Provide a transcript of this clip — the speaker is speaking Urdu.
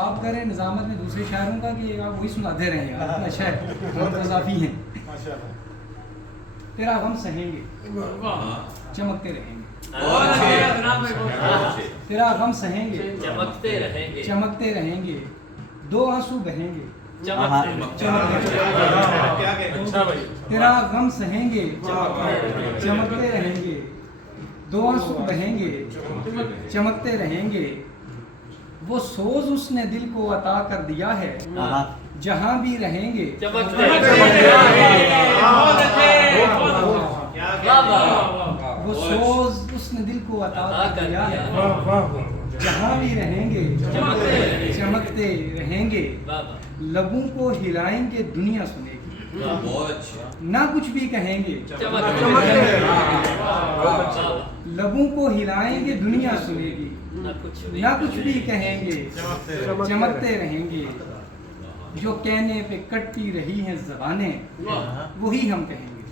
انتخاب کریں نظامت میں دوسرے شاعروں کا کہ آپ وہی سناتے رہیں یار اتنا شاعر بہت اضافی ہیں. تیرا غم سہیں گے چمکتے رہیں گے. تیرا غم سہیں گے چمکتے رہیں گے. دو آنسو بہیں گے تیرا غم سہیں گے چمکتے رہیں گے. دو آنسو بہیں گے چمکتے رہیں گے. وہ سوز اس نے دل کو عطا کر دیا ہے جہاں بھی رہیں گے. وہ سوز اس نے دل کو عطا کر دیا ہے جہاں بھی رہیں گے چمکتے رہیں گے. لبوں کو ہلائیں گے دنیا سنے گی نہ کچھ بھی کہیں گے. لبوں کو ہلائیں گے دنیا سنے گی نہ کچھ بھی کہیں گے. چمکتے رہیں گے. جو کہنے پہ کٹتی رہی ہیں زبانیں وہی ہم کہیں گے.